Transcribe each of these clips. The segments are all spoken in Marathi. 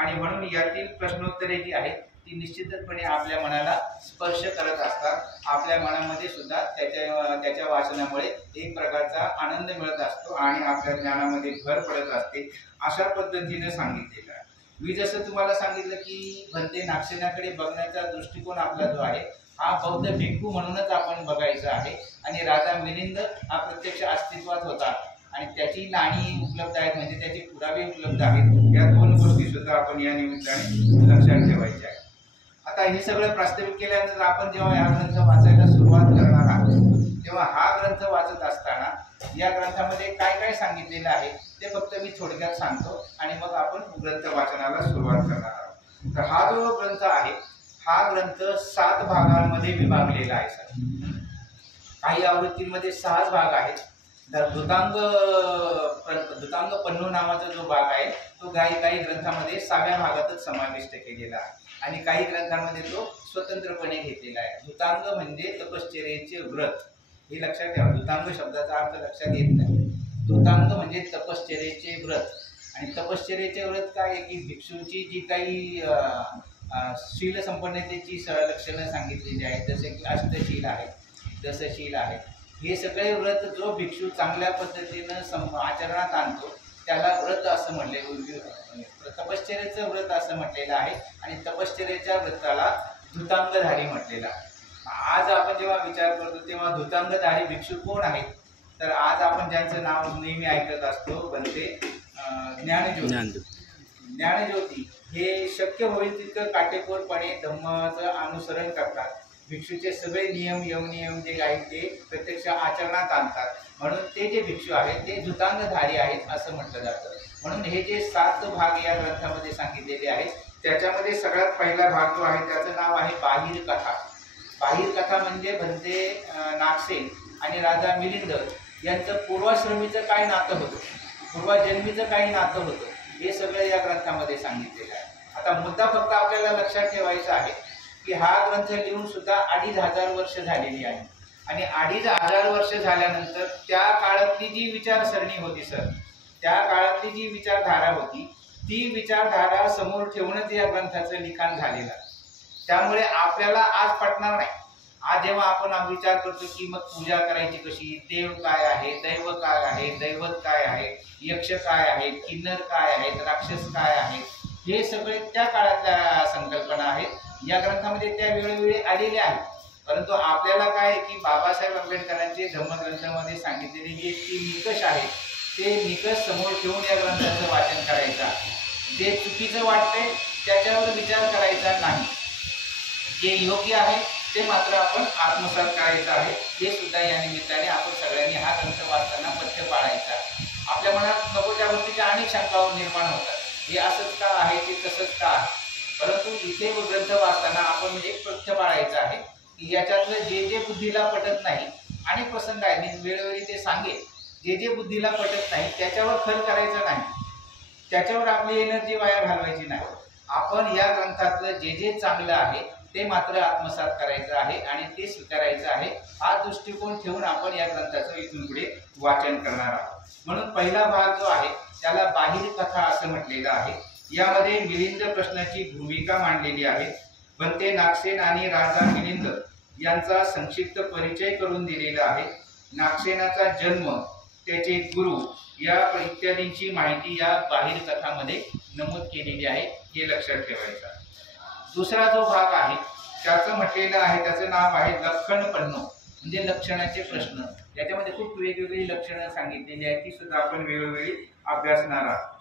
आणि म्हणून यातील प्रश्नोत्तरे जी आहेत ती निश्चितपणे आपल्या मनाला स्पर्श करत असतात. आपल्या मनामध्ये सुद्धा त्याच्या वाचनामुळे एक प्रकारचा आनंद मिळत असतो आणि आपल्या ज्ञानामध्ये भर पडत असते. अशा पद्धतीने सांगितलेलं आहे. मी जसं तुम्हाला सांगितलं की भंते नागसेनाकडे बघण्याचा दृष्टिकोन आपला जो आहे हा बौद्ध भिक्खू म्हणूनच आपण बघायचा आहे. आणि राजा मिलिंद हा प्रत्यक्ष अस्तित्वात होता आणि त्याची नाणी उपलब्ध आहेत, म्हणजे त्याचे पुरावे उपलब्ध आहेत. या दोन गोष्टी सुद्धा आपण या निमित्ताने लक्षात ठेवायच्या आहेत. आता हे सगळं प्रास्ताविक केल्यानंतर आपण जेव्हा हा ग्रंथ वाचायला सुरुवात करणार आहोत तेव्हा हा ग्रंथ वाचत असताना या ग्रंथामध्ये काय काय सांगितलेलं आहे ते फक्त मी थोडक्यात सांगतो आणि मग आपण ग्रंथ वाचनाला सुरुवात करणार आहोत. तर हा जो ग्रंथ आहे हा ग्रंथ 7 भागांमध्ये विभागलेला आहे सर. काही आवृत्तींमध्ये 6 भाग आहेत. धृतांग पन्नू नावाचा जो भाग आहे तो काही ग्रंथामध्ये 6व्या भागातच समाविष्ट केलेला आहे आणि काही ग्रंथांमध्ये तो स्वतंत्रपणे घेतलेला आहे. धृतांग म्हणजे तपश्चर्येचे व्रत, हे लक्षात ठेवा. धृतांग शब्दाचा अर्थ लक्षात येत नाही. धृतांग म्हणजे तपश्चर्येचे व्रत. आणि तपश्चर्येचे व्रत काय आहे की भिक्षूंची जी काही शील संपन्नतेची लक्षणं सांगितलेली आहेत, जसे की अष्टशील आहे, दशशील आहे, हे सगळे व्रत जो भिक्षू चांगल्या पद्धतीनं आचरणात आणतो त्याला व्रत असं म्हटले, तपश्चर्याचं व्रत असं म्हटलेलं आहे. आणि तपश्चर्याच्या व्रताला धृतांगधारी म्हटलेलं आहे. आज आपण जेव्हा विचार करतो तेव्हा धृतांगधारी भिक्षू कोण आहेत, तर आज आपण ज्यांचं नाव नेहमी ऐकत असतो बनते ज्ञानज्योती हे शक्य होईल तितकं काटेकोरपणे धम्माचं अनुसरण करतात. भिक्षूचे सगळे नियम यमनियम जे आहेत ते प्रत्यक्ष आचरणात आणतात. म्हणून ते जे भिक्षू आहेत ते धृतांगधारी आहेत असं म्हटलं जातं. म्हणून हे जे 7 भाग या ग्रंथामध्ये सांगितलेले आहेत त्याच्यामध्ये सगळ्यात पहिला भाग जो आहे त्याचं नाव आहे बाहिर कथा. बाहिर कथा म्हणजे भंते नागसेन आणि राजा मिलिंद यांचं पूर्वाश्रमीचं काय नातं होतं, पूर्वजन्मीचं काही नातं होतं, हे सगळं या ग्रंथामध्ये सांगितलेलं आहे. आता मुद्दा फक्त आपल्याला लक्षात ठेवायचा आहे की हा ग्रंथ लिहून सुद्धा 2500 वर्ष झालेली आहे. आणि 2500 वर्ष झाल्यानंतर त्या काळातली जी विचारसरणी होती सर, त्या काळातली जी विचारधारा होती ती विचारधारा समोर ठेवूनच या ग्रंथाचं लिखाण झालेलं आहे. त्यामुळे आपल्याला आज पटणार नाही. आज जेव्हा आपण विचार करतो की मग पूजा करायची कशी, देव काय आहे, दैव काय आहे, दैवत काय आहे, यक्ष काय आहे, किन्नर काय आहेत, राक्षस काय आहेत, हे सगळे त्या काळातल्या संकल्पना आहेत. या ग्रंथामध्ये त्या वेळोवेळी आलेल्या आहेत. परंतु आपल्याला काय की बाबासाहेब आंबेडकरांचे धम्मग्रंथामध्ये सांगितलेले जे निकष आहेत ते निकष समोर ठेवून या ग्रंथाचं वाचन करायचं. जे चुकीचं वाटतंय त्याच्यावर विचार करायचा नाही. जे योग्य आहे ते मात्र आपण आत्मसात करायचं आहे. हे सुद्धा या निमित्ताने आपण सगळ्यांनी हा ग्रंथ वाचताना पथ्य पाळायचा. आपल्या मनात नको त्या गोष्टीच्या अनेक शंका निर्माण होतात, हे असंच का आहे, ते तसंच का आहे. परंतु इथे ग्रंथ वाचताना आपण एक पथ्य पाळायचं आहे की याच्यातलं जे बुद्धीला पटत नाही, अनेक प्रसंग आहेत मी वेळोवेळी ते सांगेल, जे बुद्धीला पटत नाही त्याच्यावर खल करायचं नाही, त्याच्यावर आपली एनर्जी वाया घालवायची नाही. आपण या ग्रंथातलं जे चांगलं आहे ते मात्र आत्मसात करायचं आहे आणि ते स्वीकारायचं आहे. हा दृष्टिकोन ठेवून आपण या ग्रंथाचं इथून पुढे वाचन करणार आहोत. म्हणून पहिला भाग जो आहे त्याला बाहिर कथा असं म्हटलेलं आहे. यामध्ये मिलिंद प्रश्नाची भूमिका मांडलेली आहे. भंते नागसेन आणि राजा मिलिंद यांचा संक्षिप्त परिचय करून दिलेला आहे. नागसेनाचा जन्म, त्याचे गुरु या इत्यादींची माहिती या बाहिर कथामध्ये नमूद केलेली आहे, हे लक्षात ठेवायचं. दुसरा जो भाग आहे त्याचं म्हटलेलं आहे, त्याचं नाव आहे लक्षण पन्नो, म्हणजे लक्षणाचे प्रश्न. याच्यामध्ये खूप वेगवेगळी लक्षणं सांगितलेली आहेत, ती सुद्धा आपण वेळोवेळी अभ्यासणार आहोत.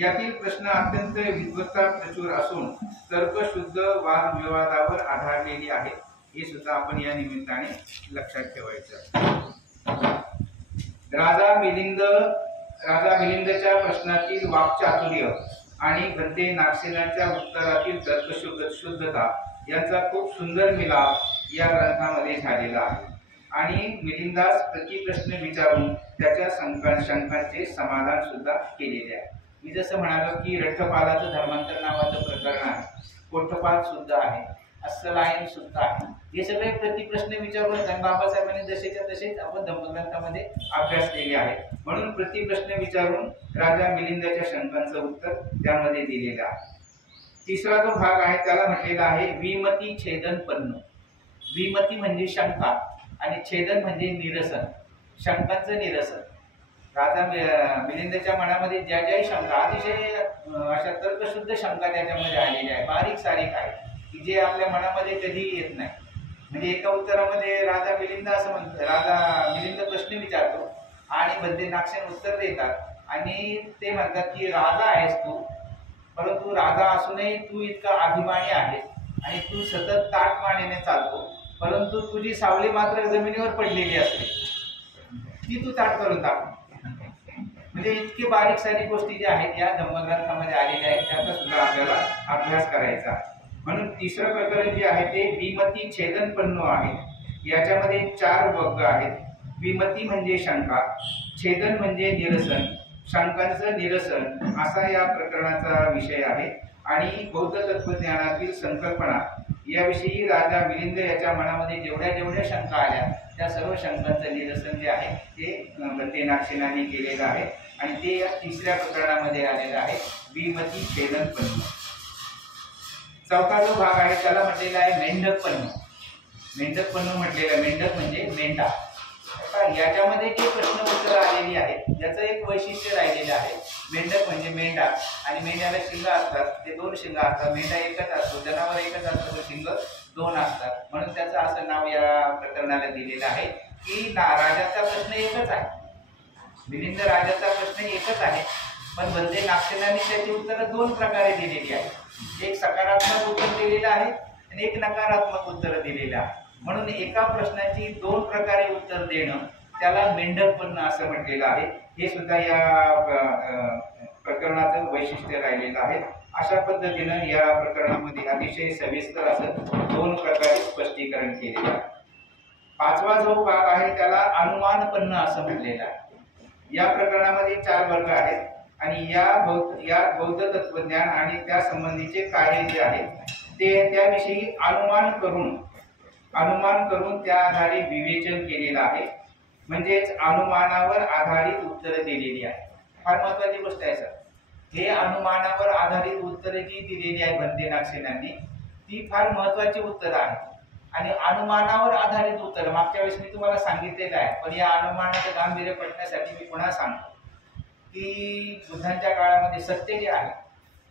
यातील प्रश्न अत्यंत विद्वत्ता प्रचूर असून तर्कशुद्ध वादविवादावर आधारलेली आहे, हे सुद्धा आपण या निमित्ताने लक्षात ठेवायचं. राजा मिलिंदच्या प्रश्नातील वाक्चातुर्य आणि भंते नागसेनाच्या उत्तरातील तर्कशुद्धता यांचा खूप सुंदर मिलाप या ग्रंथामध्ये झालेला आहे. आणि मिलिंदास प्रतिप्रश्न विचारून त्याच्या शंकांचे समाधान सुद्धा केलेले आहे. मी जसं म्हणालो की रठ्ठपालाचं धर्मांतर नावाचं प्रकरण आहे, कोठपाल सुद्धा आहे, अस्सलायन सुद्धा आहे. हे सगळे प्रतिप्रश्न विचारून बाबासाहेबांनी जसेच्या तसेच आपण धम्मग्रंथामध्ये अभ्यासलेले आहे. म्हणून प्रतिप्रश्न विचारून राजा मिलिंदाच्या शंकांचं उत्तर त्यामध्ये दिलेलं आहे. तिसरा जो भाग आहे त्याला म्हटलेला आहे विमती छेदन पन्न. विमती म्हणजे शंका आणि छेदन म्हणजे निरसन, शंकांचं निरसन. राजा मिलिंदच्या मनामध्ये ज्या ज्याही शंका, अतिशय अशा तर्कशुद्ध शंका त्याच्यामध्ये आलेल्या आहे, बारीक सारीक आहे की जे आपल्या मनामध्ये कधी येत नाही. म्हणजे एका उत्तरामध्ये राजा मिलिंद असं म्हणतो, राजा मिलिंद प्रश्न विचारतो आणि बंदे नागसेन उत्तर देतात आणि ते म्हणतात की राजा आहेस तू, परंतु राजा असूनही तू इतका अभिमानी आहेस आणि तू सतत ताठ मानेने चालतो, परंतु तुझी सावली मात्र जमिनीवर पडलेली असते, ती तू ताठ करून टाक. म्हणजे इतके बारीक सारीक गोष्टी ज्या आहेत या धम्मग्रंथामध्ये आलेल्या आहेत, त्याचा सुद्धा आपल्याला अभ्यास करायचा. म्हणून तिसरं प्रकरण जे आहे ते विमती छेदन पन्नो आहे. याच्यामध्ये 4 वर्ग आहेत. विमती म्हणजे शंका, छेदन म्हणजे निरसन, शंकांचं निरसन असा या प्रकरणाचा विषय आहे. आणि बौद्ध तत्वज्ञानातील संकल्पना याविषयी राजा मिलिंद याच्या मनामध्ये जेवढ्या जेवढ्या शंका आल्या त्या सर्व शंकांचं निरसन जे आहे ते बंदे नागसेनांनी केलेलं आहे आणि ते या तिसऱ्या प्रकरणामध्ये आलेलं आहे, विमती छेदन पन्न. चौथा जो भाग आहे त्याला म्हटलेला आहे मेंढक पन्न. मेंढक पन्न म्हटलेलं, मेंढक म्हणजे मेंढा. याच्यामध्ये जे प्रश्न उत्तर आलेली आहेत याचं एक वैशिष्ट्य राहिलेलं आहे. मेंढक म्हणजे मेंढा आणि मेंढ्याला शिंग असतात, ते 2 शिंग असतात. मेंढा एकच असतो, जनावर एकच असतो, शिंग 2 असतात, म्हणून त्याचं असं नाव या प्रकरणाला दिलेलं आहे की राजाचा प्रश्न एकच आहे, मिलिंद राजाचा प्रश्न एकच आहे, पण बंदे नागसेनांनी त्याची उत्तरं 2 प्रकारे दिलेली आहेत. एक सकारात्मक उत्तर दिलेलं आहे आणि एक नकारात्मक उत्तर दिलेलं आहे. म्हणून एका प्रश्नाची 2 प्रकारे उत्तर देणं त्याला मेंढकपन्न असं म्हटलेलं आहे. हे सुद्धा या प्रकरणाचं वैशिष्ट्य राहिलेलं आहे. अशा पद्धतीनं या प्रकरणामध्ये अतिशय सविस्तर असं 2 प्रकारे स्पष्टीकरण केलेलं आहे. 5वा जो भाग आहे त्याला अनुमानपन्न असं म्हटलेलं आहे. या प्रकरणामध्ये 4 वर्ग आहेत आणि या बौद्ध तत्वज्ञान आणि त्या संबंधीचे कार्य जे आहे ते त्याविषयी अनुमान करून त्या आधारे विवेचन केलेलं आहे. म्हणजेच अनुमानावर आधारित उत्तरे दिलेली आहे. फार महत्वाची गोष्ट आहे सर. हे अनुमानावर आधारित उत्तरे जी दिलेली आहेत बंदे नागसेनांनी ती फार महत्वाची उत्तरं आहेत. आणि अनुमानावर आधारित उत्तर मागच्या वेळेस मी तुम्हाला सांगितलेलं आहे, पण या अनुमानाचं गांभीर्य पटण्यासाठी मी पुन्हा सांगतो की बुद्धांच्या काळामध्ये सत्य जे आहे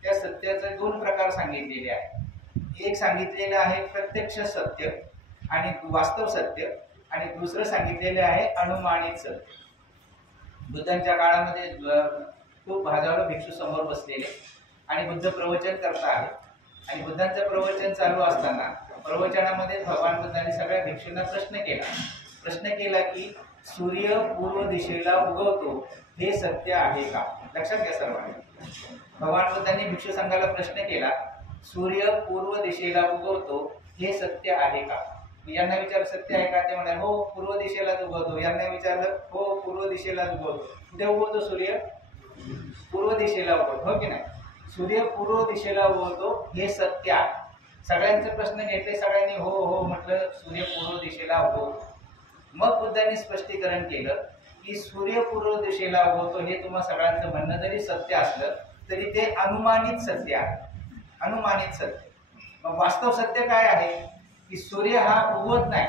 त्या सत्याचे 2 प्रकार सांगितलेले आहेत. एक सांगितलेलं आहे प्रत्यक्ष सत्य आणि वास्तव सत्य आणि दुसरं सांगितलेले आहे अनुमानित सत्य. बुद्धांच्या काळामध्ये खूप हजारो भिक्षू समोर बसलेले आणि बुद्ध प्रवचन करता आहेत आणि बुद्धांचं प्रवचन चालू असताना प्रवचनामध्ये भगवान बुद्धांनी सगळ्या भिक्षूंना प्रश्न केला की सूर्य पूर्व दिशेला उगवतो हे सत्य आहे का? लक्षात घ्या सर्वांनी. भगवान बुद्धांनी भिक्षू संघाला प्रश्न केला, सूर्य पूर्व दिशेला उगवतो हे सत्य आहे का? यांना विचारलं सत्य आहे का? ते म्हणाले हो पूर्व दिशेलाच उगवतो. यांना विचारलं हो पूर्व दिशेलाच उगवतो. कुठे उगवतो सूर्य? पूर्व दिशेला उगवतो, हो की नाही? सूर्य पूर्व दिशेला उगवतो हे सत्य आहे. सगळ्यांचे प्रश्न घेतले, सगळ्यांनी हो हो म्हटलं, सूर्य पूर्व दिशेला उगवतो. मग बुद्धांनी स्पष्टीकरण केलं की सूर्य पूर्व दिशेला उगवतो हे तुम्हा सगळ्यांचं म्हणणं जरी सत्य असलं तरी ते अनुमानित सत्य आहे, अनुमानित सत्य. मग वास्तव सत्य काय आहे की सूर्य हा उगवत नाही,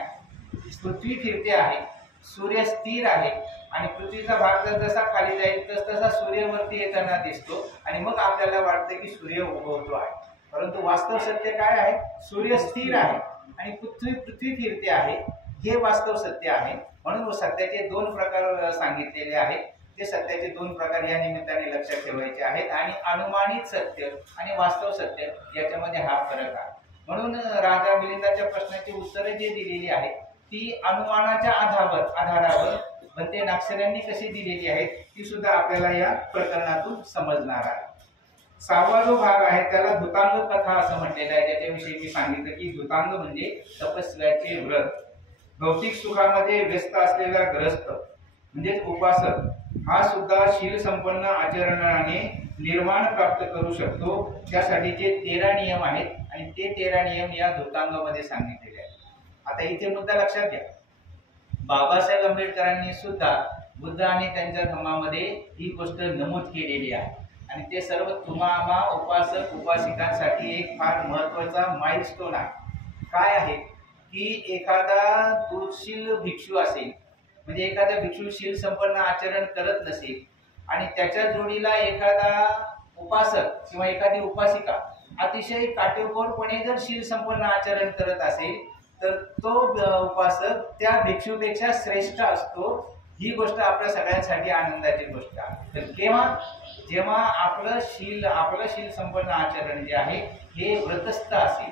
पृथ्वी फिरते आहे, सूर्य स्थिर आहे आणि पृथ्वीचा भाग जसा खाली जाईल तसा सूर्य वरती येताना दिसतो आणि मग आपल्याला वाटतं की सूर्य उगवतो आहे. परंतु वास्तव सत्य काय आहे? सूर्य स्थिर आहे आणि पृथ्वी फिरते आहे, हे वास्तव सत्य आहे. म्हणून सत्याचे 2 प्रकार सांगितलेले आहेत. ते सत्याचे 2 प्रकार या निमित्ताने लक्षात ठेवायचे आहेत. आणि अनुमानित सत्य आणि वास्तव सत्य याच्यामध्ये हा फरक आहे. म्हणून राजा मिलिंदाच्या प्रश्नाची उत्तरे जी दिलेली आहेत ती अनुमानाच्या आधारावर बंदे नागसेनांनी कशी दिलेली आहेत ती सुद्धा आपल्याला या प्रकरणातून समजणार आहे. 6वा जो भाग आहे त्याला धुतांग कथा असं म्हटलेलं आहे. त्याच्याविषयी मी सांगितलं की धुतांग म्हणजे तपस्व्याचे व्रत. भौतिक सुखामध्ये व्यस्त असलेला ग्रस्त म्हणजे उपासक हा सुद्धा शील संपन्न आचरणाने निर्वाण प्राप्त करू शकतो. त्यासाठीचे 13 नियम आहेत आणि ते 13 नियम या धुतांगामध्ये सांगितलेले आहेत. आता इथे मुद्दा लक्षात घ्या, बाबासाहेब आंबेडकरांनी सुद्धा बुद्ध आणि त्यांच्या धम्मामध्ये ही गोष्ट नमूद केलेली आहे आणि ते सर्व तुम्हा उपासक उपासिकांसाठी एक फार महत्वाचा माइलस्टोन आहे। काय आहे की एखादा दुशील भिक्षू असेल, म्हणजे एखादा भिक्षू शील संपन्न आचरण करत नसेल आणि त्याच्या जोडीला एखादा उपासक किंवा एखादी उपासिका अतिशय काटेकोरपणे जर शील संपन्न आचरण करत असेल तर तो उपासक त्या भिक्षूपेक्षा श्रेष्ठ असतो। ही गोष्ट आपल्या सगळ्यांसाठी आनंदाची गोष्ट आहे। तर जेव्हा आपलं शील संपन्न आचरण जे आहे हे व्रतस्थ असेल,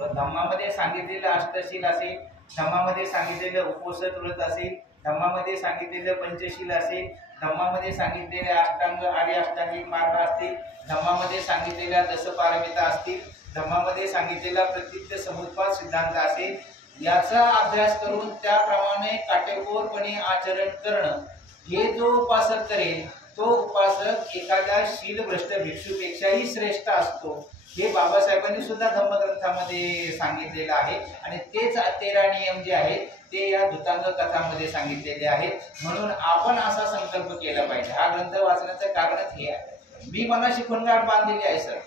धम्मामध्ये सांगितलेलं अष्टशील असेल, धम्मामध्ये सांगितलेलं उपोषण व्रत असेल, धम्मामध्ये सांगितलेलं पंचशील असेल, धम्मामध्ये सांगितलेले अष्टांग आर्य अष्टांगिक मार्ग असतील, धम्मामध्ये सांगितलेल्या दशपारमिता असतील, धम्मामध्ये सांगितलेला प्रतीच्य समुत्पाद सिद्धांत असेल, याचा अभ्यास करून त्याप्रमाणे काटेकोरपणे आचरण करणं हे जो उपासक करेल तो उपासक एखाद्या शीलभ्रष्ट भिक्षूपेक्षाही श्रेष्ठ असतो। हे बाबासाहेबांनी सुद्धा धम्मग्रंथामध्ये सांगितलेलं आहे आणि तेच 13 नियम जे आहेत ते या धूतांग कथामध्ये सांगितलेले आहेत। म्हणून आपण असा संकल्प केला पाहिजे। हा ग्रंथ वाचण्याचं कारणच हे आहे। मी मनाशी खणगाट बांधलेली आहे सर,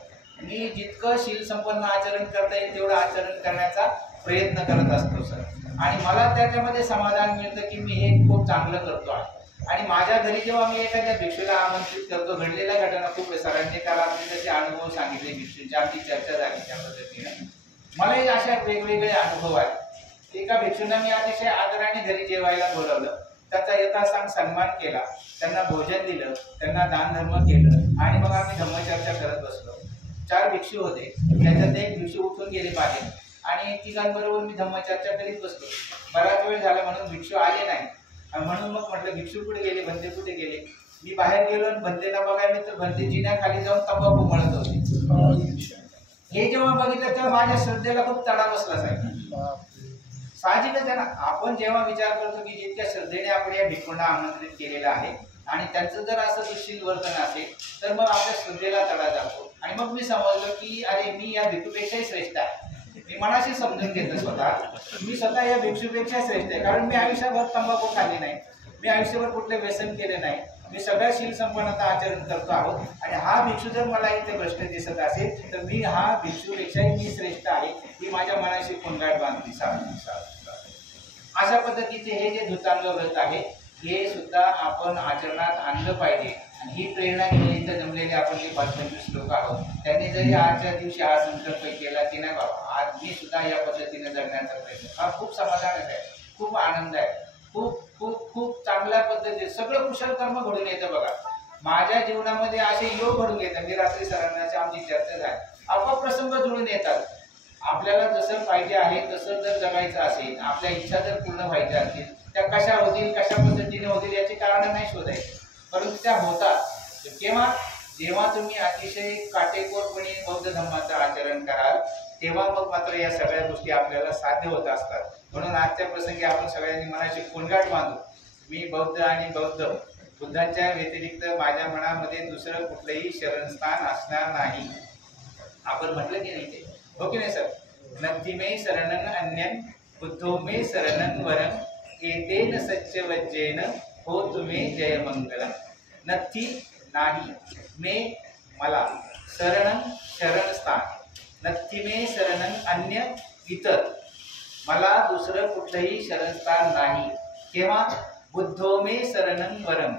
मी जितकं शील संपन्न आचरण करता येईल तेवढं आचरण करण्याचा प्रयत्न करत असतो सर, आणि मला त्याच्यामध्ये समाधान मिळतं की मी हे खूप चांगलं करतो आहे। आणि माझ्या घरी जेव्हा मी एखाद्या भिक्षूला आमंत्रित करतो, घडलेल्या घटना खूप सरांनी काल आपले जसे अनुभव सांगितले भिक्षूंची, आमची चर्चा झाली त्या पद्धतीने मलाही अशा वेगवेगळे अनुभव आहेत। एका भिक्षूंना मी अतिशय आदराने घरी जेवायला बोलावलं, त्याचा यथासांग सन्मान केला, त्यांना भोजन दिलं, त्यांना दान धर्म केलं आणि मग आम्ही धम्मचर्चा करत बसलो। 4 भिक्षू होते, त्याच्यात एक भिक्षू उठून गेले बाहेर आणि तिघांबरोबर मी धम्मचर्चा करीत बसलो। बराच वेळ झाला म्हणून भिक्षू आले नाही, म्हणून मग म्हटलं भिक्षू कुठे गेले, भंते कुठे गेले। मी बाहेर गेलो आणि भंतेला बघायला तर भंते जिन्याखाली जाऊन तंबाखू मळत होते। हे जेव्हा बघितलं तेव्हा माझ्या श्रद्धेला खूप तडा बसला साहेब। साहजिकच आहे ना, आपण जेव्हा विचार करतो की जितक्या श्रद्धेने आपण या भिक्षूंना आमंत्रित केलेलं आहे आणि त्यांचं जर असं दुःशील वर्तन असेल तर मग आपल्या श्रद्धेला तडा जातो। आणि मग मी समजलो की अरे मी या भिक्षूपेक्षाही श्रेष्ठ आहे। मी मनाशी समजून घेतलं स्वतः, मी स्वतः या भिक्षूपेक्षा श्रेष्ठ आहे, कारण मी आयुष्यभर तंबाखू खाल्ली नाही, मी आयुष्यभर कुठले व्यसन केले नाही, मी सगळ्या शील संपन्नता आचरण करतो आहोत। आणि हा भिक्षू जर मला इथे भ्रष्ट दिसत असेल तर मी हा भिक्षूपेक्षाही मी श्रेष्ठ आहे, ही माझ्या मनाशी कोंडाट बांधली अशा पद्धतीचे हे जे धूतांग व्रत आहे हे सुद्धा आपण आचरणात आणलं पाहिजे। आणि ही प्रेरणा घेऊन इथं जमलेले आपण जे 25 लोक आहोत त्यांनी जरी आजच्या दिवशी हा संकल्प केला की नाही बाबा आज मी सुद्धा या पद्धतीने जगण्याचा प्रयत्न, हा खूप समाधान आहे, खूप आनंद आहे, खूप खूप खूप चांगल्या पद्धतीने सगळं कुशल कर्म घडून येतं। बघा माझ्या जीवनामध्ये असे योग घडून येतात, मी रात्री सरांची आमची चर्चा झाली, आपोआप प्रसंग जुळून येतात। आपल्याला जसं पाहिजे आहे तसं जर जगायचं असेल, आपल्या इच्छा जर पूर्ण व्हायच्या असतील, त्या कशा होतील कशा पद्धतीने होतील याची कारण नाही शोधायची, परंतु त्या होतात। केव्हा जेव्हा तुम्ही अतिशय काटेकोरपणे बौद्ध धर्माचं आचरण कराल तेव्हा मग मात्र या सगळ्या गोष्टी आपल्याला साध्य होत असतात। म्हणून आजच्या प्रसंगी आपण सगळ्यांनी मनाची कोंडाट बांधू, मी बौद्ध आणि बुद्धांच्या व्यतिरिक्त माझ्या मनामध्ये दुसरं कुठलंही शरणस्थान असणार नाही। आपण म्हटलं की नाही ते, हो की नाही सर? नत्थी मे शरणं अन्यं बुद्धो मे शरणं वरं एतेन सच्चवज्जेन हो तुम्ही जय मंगलम। नत्थी नाही, मे मला, शरणं शरणस्थान, नत्थी मे शरणं अन्य इतर, मला दुसरं कुठलंही शरणस्थान नाही। केव्हा? बुद्धो मे शरणं वरं,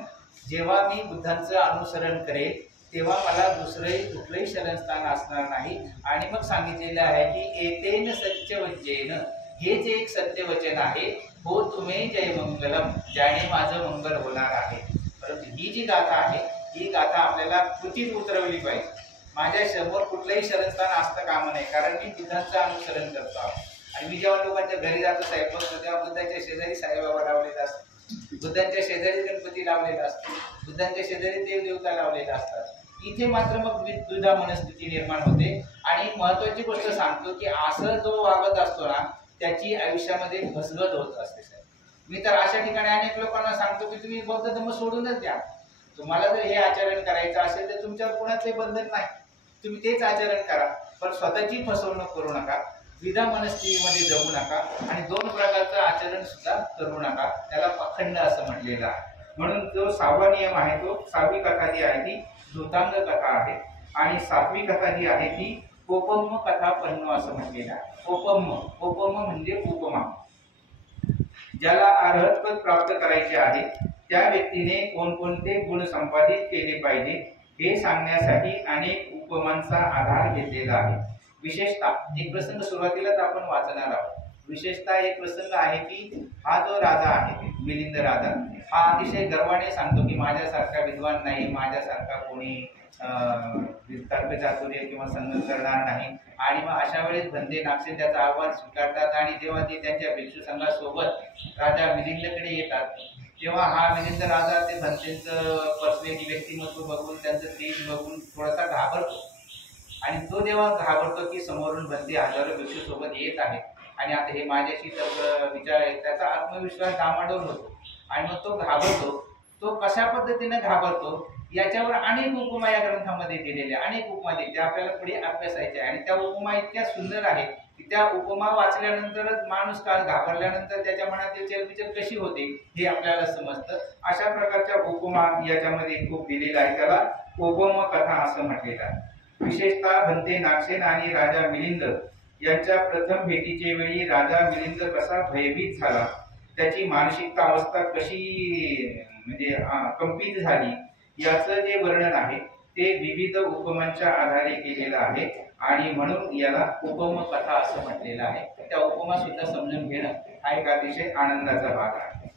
जेव्हा मी बुद्धांचं अनुसरण करेल तेव्हा मला दुसरे कुठलंही शरणस्थान असणार नाही। आणि मग सांगितलेलं आहे की एतेन सच्चवज्जेन, हे जे एक सत्यवचन आहे, हो तुम्ही जय मंगलम, ज्याने माझं मंगल होणार आहे। परंतु ही जी गाथा आहे ही गाथा आपल्याला कृतीत उतरवली पाहिजे। माझ्या समोर कुठलंही शरणस्थान असतं कामा नये, कारण मी बुद्धांचं अनुसरण करतो आहे। आणि मी जेव्हा लोकांच्या घरी जातो साहेब बघतो तेव्हा बुद्धांच्या शेजारी साईबाबा लावलेला असतो, बुद्धांच्या शेजारी गणपती लावलेला असतो, बुद्धांच्या शेजारी देवदेवता लावलेला असतात। इथे मात्र मग द्विधा मनस्थिती निर्माण होते। आणि महत्वाची गोष्ट सांगतो की असं जो वागत असतो ना त्याची आयुष्यामध्ये घसघस होत असते साहेब। मी तर अशा ठिकाणी अनेक लोकांना सांगतो की तुम्ही बौद्ध धर्म सोडूनच द्या, तुम्हाला जर हे आचरण करायचं असेल तर तुमच्यावर कोणाचे बंधन नाही, तुम्ही तेच आचरण करा, पण स्वतःची फसवणूक करू नका, द्विधा मनस्थितीमध्ये जगू नका आणि 2 प्रकारचं आचरण सुद्धा करू नका, त्याला पाखंड असं म्हटलेलं आहे। म्हणून जो 6वा नियम आहे तो 6वी कथा जी आहे ती धृतांग कथा आहे आणि 7वी कथा जी आहे ती कोपम्म कथा पन्नो असं म्हटलेलं आहे। कोपम्म म्हणजे उपमा। ज्याला अर्हतपद प्राप्त करायचे आहे त्या व्यक्तीने कोणकोणते गुण संपादित केले पाहिजे हे सांगण्यासाठी अनेक उपमांचा आधार घेतलेला आहे। विशेषतः एक प्रसंग सुरुवातीलाच आपण वाचणार आहोत। विशेषतः एक प्रसंग आहे की हा जो राजा आहे मिलिंद राजा, हा अतिशय गर्वाने सांगतो की माझ्यासारखा विद्वान नाही, माझ्यासारखा कोणी तर्कचातुर्य किंवा संगत करणार नाही। आणि मग अशा वेळेस भंते नागसेन त्याचा आव्हान स्वीकारतात आणि जेव्हा ते त्यांच्या भिक्षू संघासोबत राजा मिलिंदकडे येतात तेव्हा हा मिलिंद राजा ते भंतेंचं पर्सनॅलिटी व्यक्तिमत्व बघून त्यांचं तेज बघून थोडासा घाबरतो आणि तो जेव्हा घाबरतो की समोरून भंते हजारो भिक्षू सोबत येत आहेत आणि आता हे माझ्याशी तर्क विचार आहे, त्याचा आत्मविश्वास डामाडोल होतो आणि मग तो घाबरतो। तो कशा पद्धतीने घाबरतो याच्यावर अनेक उपमा या ग्रंथामध्ये दिलेल्या, अनेक उपमा त्या आपल्याला पुढे अभ्यासायच्या आणि त्या उपमा इतक्या सुंदर आहेत की त्या उपमा वाचल्यानंतरच माणूस काळ घाबरल्यानंतर त्याच्या मनातील चलबिचल कशी होते हे आपल्याला समजतं। अशा प्रकारच्या उपमा याच्यामध्ये खूप दिलेला आहे, त्याला कोपम्म कथा असं म्हटलेलं आहे। विशेषतः भंते नागसेन आणि राजा मिलिंद यांच्या प्रथम भेटीचे वेळी राजा मिलिंद कसा भयभीत झाला, त्याची मानसिक अवस्था कशी म्हणजे कंपित झाली याचं जे वर्णन आहे ते विविध उपमांच्या आधारे केलेलं आहे आणि म्हणून याला उपम कथा असं म्हटलेलं आहे। त्या उपमा सुद्धा समजून घेणं हा एक अतिशय आनंदाचा भाग आहे।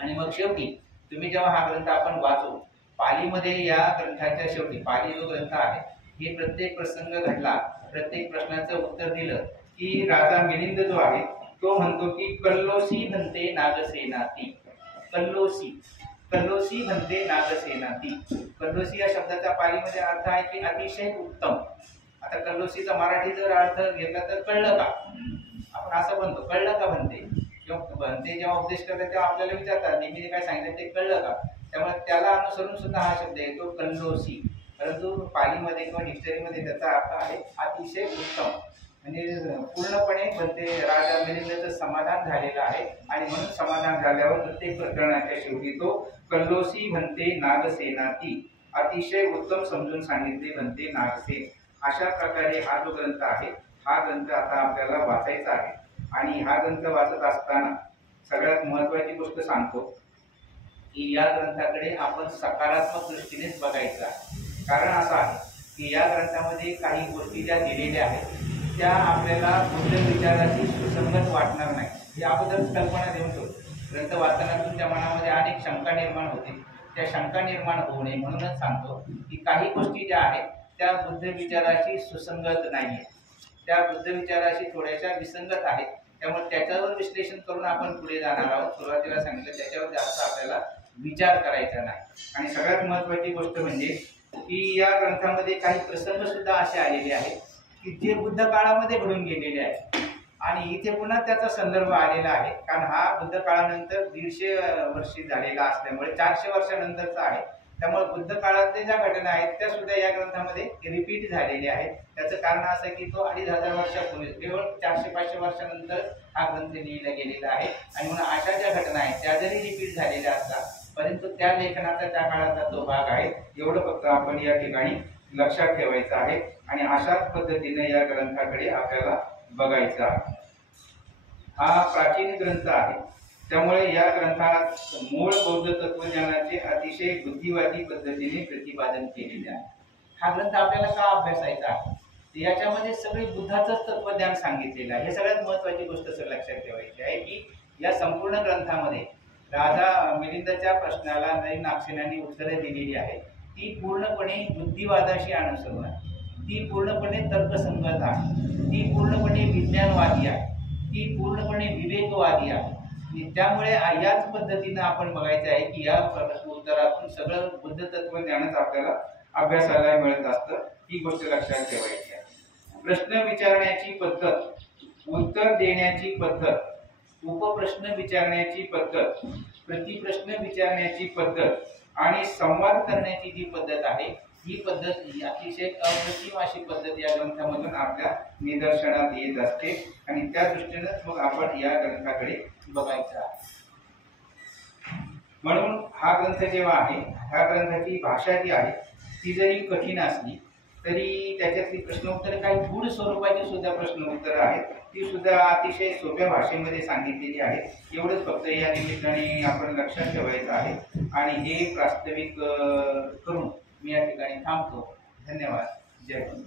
आणि मग शेवटी तुम्ही जेव्हा हा ग्रंथ आपण वाचू, पालीमध्ये या ग्रंथाच्या शेवटी पाली जो ग्रंथ आहे हे प्रत्येक प्रसंग घडला, प्रत्येक प्रश्नाचं उत्तर दिलं की राजा मिलिंद जो आहे तो म्हणतो की कल्लोसी भंते नागसेनाती। कल्लोसी भंते नागसेनाती। कल्लोसी या शब्दाचा पालीमध्ये अर्थ आहे की अतिशय उत्तम। आता कल्लोसीचा मराठी जर अर्थ घेतला तर कळलं का, आपण असं म्हणतो कळलं का भंते, किंवा भंते जेव्हा उपदेश करतात तेव्हा आपल्याला विचारतात नेहमी काय सांगितलं ते कळलं का, त्यामुळे त्याला अनुसरून सुद्धा हा शब्द येतो कल्लोसी। परंतु पालीमध्ये किंवा डिक्शनरीमध्ये त्याचा अर्थ आहे अतिशय उत्तम, म्हणजे पूर्णपणे भंते राजा मिलिंदचं समाधान झालेलं आहे आणि म्हणून समाधान झाल्यावर प्रत्येक प्रकरणाच्या शेवटी तो कल्लोसी भंते नागसेनाती, अतिशय उत्तम समजून सांगितले भंते नागसेन। अशा प्रकारे हा जो ग्रंथ आहे हा ग्रंथ आता आपल्याला वाचायचा आहे आणि हा ग्रंथ वाचत असताना सगळ्यात महत्त्वाची गोष्ट सांगतो की या ग्रंथाकडे आपण सकारात्मक दृष्टीनेच बघायचं आहे। कारण असं आहे की या ग्रंथामध्ये काही गोष्टी ज्या दिलेल्या आहेत त्या आपल्याला बुद्ध विचाराशी सुसंगत वाटणार नाही, ही अगोदर कल्पना देऊन ठेवतो। ग्रंथ वाचताना तुमच्या मनामध्ये अनेक शंका निर्माण होतील, त्या शंका निर्माण होऊ नये म्हणूनच सांगतो की काही गोष्टी ज्या आहेत त्या बुद्ध विचाराशी सुसंगत नाही आहेत, त्या बुद्ध विचाराशी थोड्याशा विसंगत आहेत, त्यामुळे त्याच्यावर विश्लेषण करून आपण पुढे जाणार आहोत। सुरुवातीला सांगितलं त्याच्यावर जास्त आपल्याला विचार करायचा नाही। आणि सगळ्यात महत्त्वाची गोष्ट म्हणजे की या ग्रंथामध्ये काही प्रसंग सुद्धा असे आलेले आहेत की जे बुद्ध काळामध्ये घडून गेलेले आहेत आणि इथे पुन्हा त्याचा संदर्भ आलेला आहे, कारण हा बुद्ध काळानंतर 150 वर्षी झालेला असल्यामुळे 400 वर्षानंतरचा आहे, त्यामुळे बुद्ध काळातल्या ज्या घटना आहेत त्या सुद्धा या ग्रंथामध्ये रिपीट झालेल्या आहेत। त्याचं कारण असं की तो 2500 वर्षापूर्वी केवळ 400-500 वर्षानंतर हा ग्रंथ लिहिला गेलेला आहे आणि म्हणून अशा ज्या घटना आहेत त्या जरी रिपीट झालेल्या असतात परंतु त्या लेखनाचा त्या काळाचा तो भाग आहे, एवढं फक्त आपण या ठिकाणी लक्षात ठेवायचं आहे आणि अशाच पद्धतीने या ग्रंथाकडे आपल्याला बघायचं आहे। हा प्राचीन ग्रंथ आहे त्यामुळे या ग्रंथात मूळ बौद्ध तत्वज्ञानाचे अतिशय बुद्धिवादी पद्धतीने प्रतिपादन केलेले आहे। हा ग्रंथ आपल्याला का अभ्यासायचा आहे, याच्यामध्ये सगळे बुद्धाचंच तत्वज्ञान सांगितलेलं आहे। हे सगळ्यात महत्त्वाची गोष्ट सर लक्षात ठेवायची आहे की या संपूर्ण ग्रंथामध्ये राजा मिलिंदच्या प्रश्नाला नवीन नागसेनांनी उत्तरे दिलेली आहेत ती पूर्णपणे बुद्धिवादाशी अनुसरून आहे, ती पूर्णपणे तर्कसंगत आहे, ती पूर्णपणे विज्ञानवादी आहे, ती पूर्णपणे विवेकवादी आहे। त्यामुळे याच पद्धतीनं आपण बघायचं आहे की या उत्तरातून सगळं बुद्ध तत्वज्ञानच आपल्याला अभ्यासाला मिळत असतं, ही गोष्ट लक्षात ठेवायची आहे। प्रश्न विचारण्याची पद्धत, उत्तर देण्याची पद्धत, उपप्रश्न विचारण्याची पद्धत, प्रतिप्रश्न विचारण्याची पद्धत आणि संवाद करण्याची जी पद्धत आहे ही पद्धत ही अतिशय अप्रतिम अशी पद्धत या ग्रंथामधून आपल्या निदर्शनात येत असते आणि त्या दृष्टीनेच मग आपण या ग्रंथाकडे बघायचं आहे। म्हणून हा ग्रंथ जेव्हा आहे ह्या ग्रंथाची भाषा जी आहे ती जरी कठीण असली तरी त्याच्यातली प्रश्नोत्तर काही गूढ स्वरूपाची सुद्धा प्रश्नोत्तरं आहेत, ती सुद्धा अतिशय सोप्या भाषेमध्ये सांगितलेली आहेत. एवढंच फक्त या निमित्ताने आपण लक्षात ठेवायचं आहे आणि हे प्रास्ताविक करून मी या ठिकाणी थांबतो. धन्यवाद. जय हिंद.